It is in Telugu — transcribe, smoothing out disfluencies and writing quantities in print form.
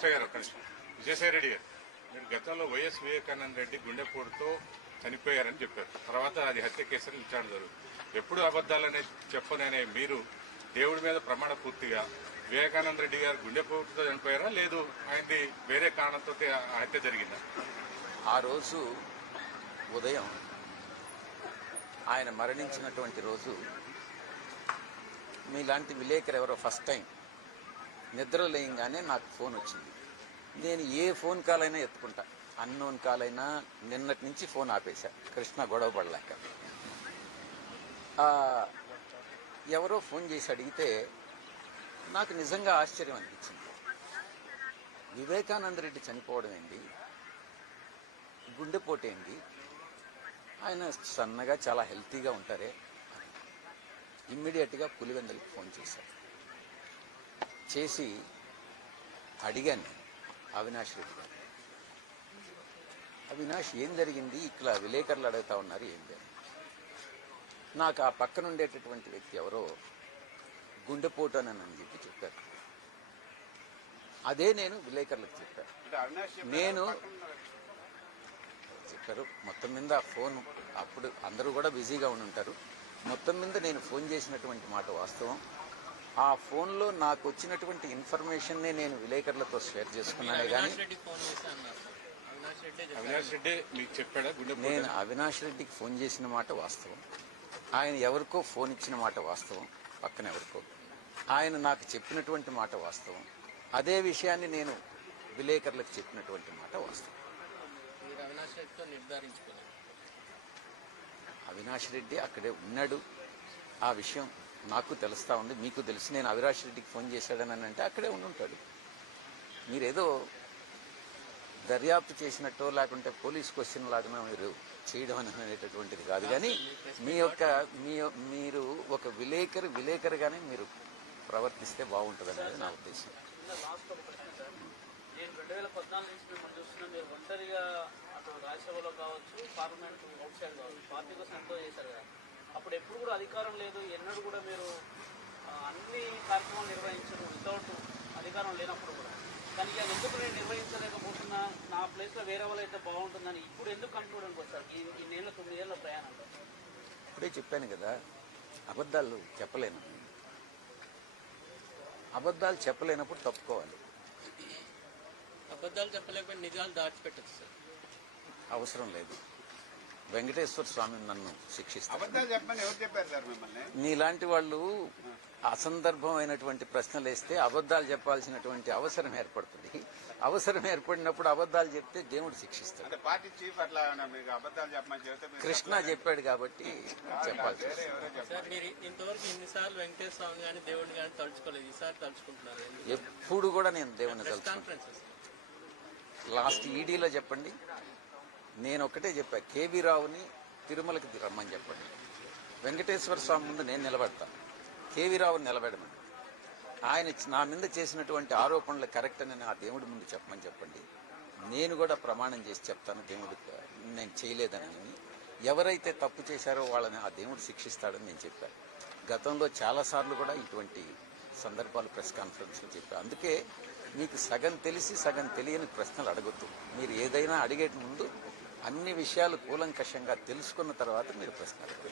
కృష్ణ గారు విజయసాయి రెడ్డి గారు, మీరు గతంలో వైఎస్ వివేకానంద రెడ్డి గుండెపోటుతో చనిపోయారని చెప్పారు. తర్వాత అది హత్య కేసుని విచారణ జరుగుతుంది. ఎప్పుడు అబద్దాలనే చెప్పననే మీరు దేవుడి మీద ప్రమాణ పూర్తిగా వివేకానంద రెడ్డి గారు గుండెపోటుతో చనిపోయారా, లేదు ఆయనది వేరే కారణంతో హత్య జరిగిందా? ఆ రోజు ఉదయం ఆయన మరణించినటువంటి రోజు మీలాంటి విలేకరు ఎవరో ఫస్ట్ టైం నిద్ర లేయంగానే నాకు ఫోన్ వచ్చింది. నేను ఏ ఫోన్ కాల్ అయినా ఎత్తుకుంటా, అన్నోన్ కాల్ అయినా. నిన్నటి నుంచి ఫోన్ ఆపేశా, కృష్ణ గొడవ పడలేక. ఎవరో ఫోన్ చేసి అడిగితే నాకు నిజంగా ఆశ్చర్యం అనిపించింది. వివేకానంద రెడ్డి చనిపోవడం ఏంటి, గుండెపోటు ఏంటి, ఆయన సన్నగా చాలా హెల్తీగా ఉంటారే. ఇమ్మీడియట్గా పులివెందులకు ఫోన్ చేశారు. చేసి అడిగాను నేను అవినాష్ రెడ్డి గారు, అవినాష్ ఏం జరిగింది, ఇక్కడ విలేకరులు అడుగుతా ఉన్నారు ఏంటి అని. నాకు ఆ పక్కన ఉండేటటువంటి వ్యక్తి ఎవరో గుండెపోటు అని చెప్పి చెప్పారు. అదే నేను విలేకరులకు చెప్పాను. నేను చెప్పారు మొత్తం మీద ఫోన్, అప్పుడు అందరూ కూడా బిజీగా ఉండి ఉంటారు. మొత్తం మీద నేను ఫోన్ చేసినటువంటి మాట వాస్తవం. ఆ ఫోన్లో నాకు వచ్చినటువంటి ఇన్ఫర్మేషన్నే నేను విలేకరులతో షేర్ చేసుకున్నానే కానీ నేను అవినాష్ రెడ్డికి ఫోన్ చేసిన మాట వాస్తవం. ఆయన ఎవరికో ఫోన్ ఇచ్చిన మాట వాస్తవం, పక్కన ఎవరికో. ఆయన నాకు చెప్పినటువంటి మాట వాస్తవం. అదే విషయాన్ని నేను విలేకరులకు చెప్పినటువంటి మాట వాస్తవం. అవినాష్ రెడ్డి అక్కడే ఉన్నాడు, ఆ విషయం నాకు తెలుస్తా ఉంది, మీకు తెలుసు. నేను అవినాష్ రెడ్డికి ఫోన్ చేశాడని అంటే అక్కడే ఉండుంటాడు. మీరేదో దర్యాప్తు చేసినట్టో లేకుంటే పోలీస్ క్వశ్చన్ లాగా మీరు చేయడం అనేటటువంటిది కాదు. కానీ మీరు ఒక విలేకరుగానే మీరు ప్రవర్తిస్తే బాగుంటుంది అనేది నా ఉద్దేశం. నేను 2014 నుంచి మిమ్మల్ని చూస్తున్నా, మీరు ఒంటరిగా అటు రాజ్యసభలో కావచ్చు, పార్లమెంట్ అవుట్ సైడ్ కావచ్చు, పార్టీ కోసం ఎంతో చేశారు కదా. అప్పుడు ఎప్పుడు కూడా అధికారం లేదు, ఎన్నడూ కూడా మీరు అన్ని కార్యక్రమాలు నిర్వహించరు వితౌట్ అధికారం లేనప్పుడు కూడా. కానీ ఇక ఎందుకు నేను నిర్వహించలేకపోతున్నా, నా ప్లేస్లో వేరే వాళ్ళు అయితే బాగుంటుందని ఇప్పుడు ఎందుకు అనుకోవడానికి వచ్చారు ఈ నెల 9 ఏళ్ళ ప్రయాణంలో? ఇప్పుడే చెప్పాను కదా, అబద్ధాలు చెప్పలేను. అబద్ధాలు చెప్పలేనప్పుడు తప్పుకోవాలి. అబద్ధాలు చెప్పలేకపోతే నిజాలు దాచిపెట్టచ్చు సార్, అవసరం లేదు. వెంకటేశ్వర స్వామి నన్ను శిక్షిస్తారు. నీలాంటి వాళ్ళు అసందర్భమైనటువంటి ప్రశ్నలు వేస్తే అబద్ధాలు చెప్పాల్సినటువంటి అవసరం ఏర్పడుతుంది. అవసరం ఏర్పడినప్పుడు అబద్ధాలు చెప్తే దేవుడు శిక్షిస్తాడు. కృష్ణ చెప్పాడు కాబట్టి చెప్పాల్సి. ఇంతవరకు ఇన్నిసార్లు వెంకటేశ్వర స్వామి కానీ దేవుడిని కానీ తలుచుకోలేదు, ఈసారి తలుచుకుంటున్నారు. ఎప్పుడు కూడా నేను దేవుడిని తలుచుకుంటాను. లాస్ట్ ఈడీలో చెప్పండి, నేను ఒక్కటే చెప్పా, కేవీ రావుని తిరుమలకి రమ్మని చెప్పండి. వెంకటేశ్వర స్వామి ముందు నేను నిలబడతాను, కేవీ రావుని నిలబెడమని. ఆయన నా మీద చేసినటువంటి ఆరోపణలు కరెక్ట్ అని ఆ దేవుడి ముందు చెప్పమని చెప్పండి. నేను కూడా ప్రమాణం చేసి చెప్తాను దేవుడికి నేను చేయలేదని. ఎవరైతే తప్పు చేశారో వాళ్ళని ఆ దేవుడు శిక్షిస్తాడని నేను చెప్పాను. గతంలో చాలాసార్లు కూడా ఇటువంటి సందర్భాలు ప్రెస్ కాన్ఫరెన్స్లో చెప్పాను. అందుకే మీకు సగం తెలిసి సగం తెలియని ప్రశ్నలు అడగొద్దు. మీరు ఏదైనా అడిగే ముందు అన్ని విషయాలు కూలంకషంగా తెలుసుకున్న తర్వాత మీరు ప్రశ్న అడగండి.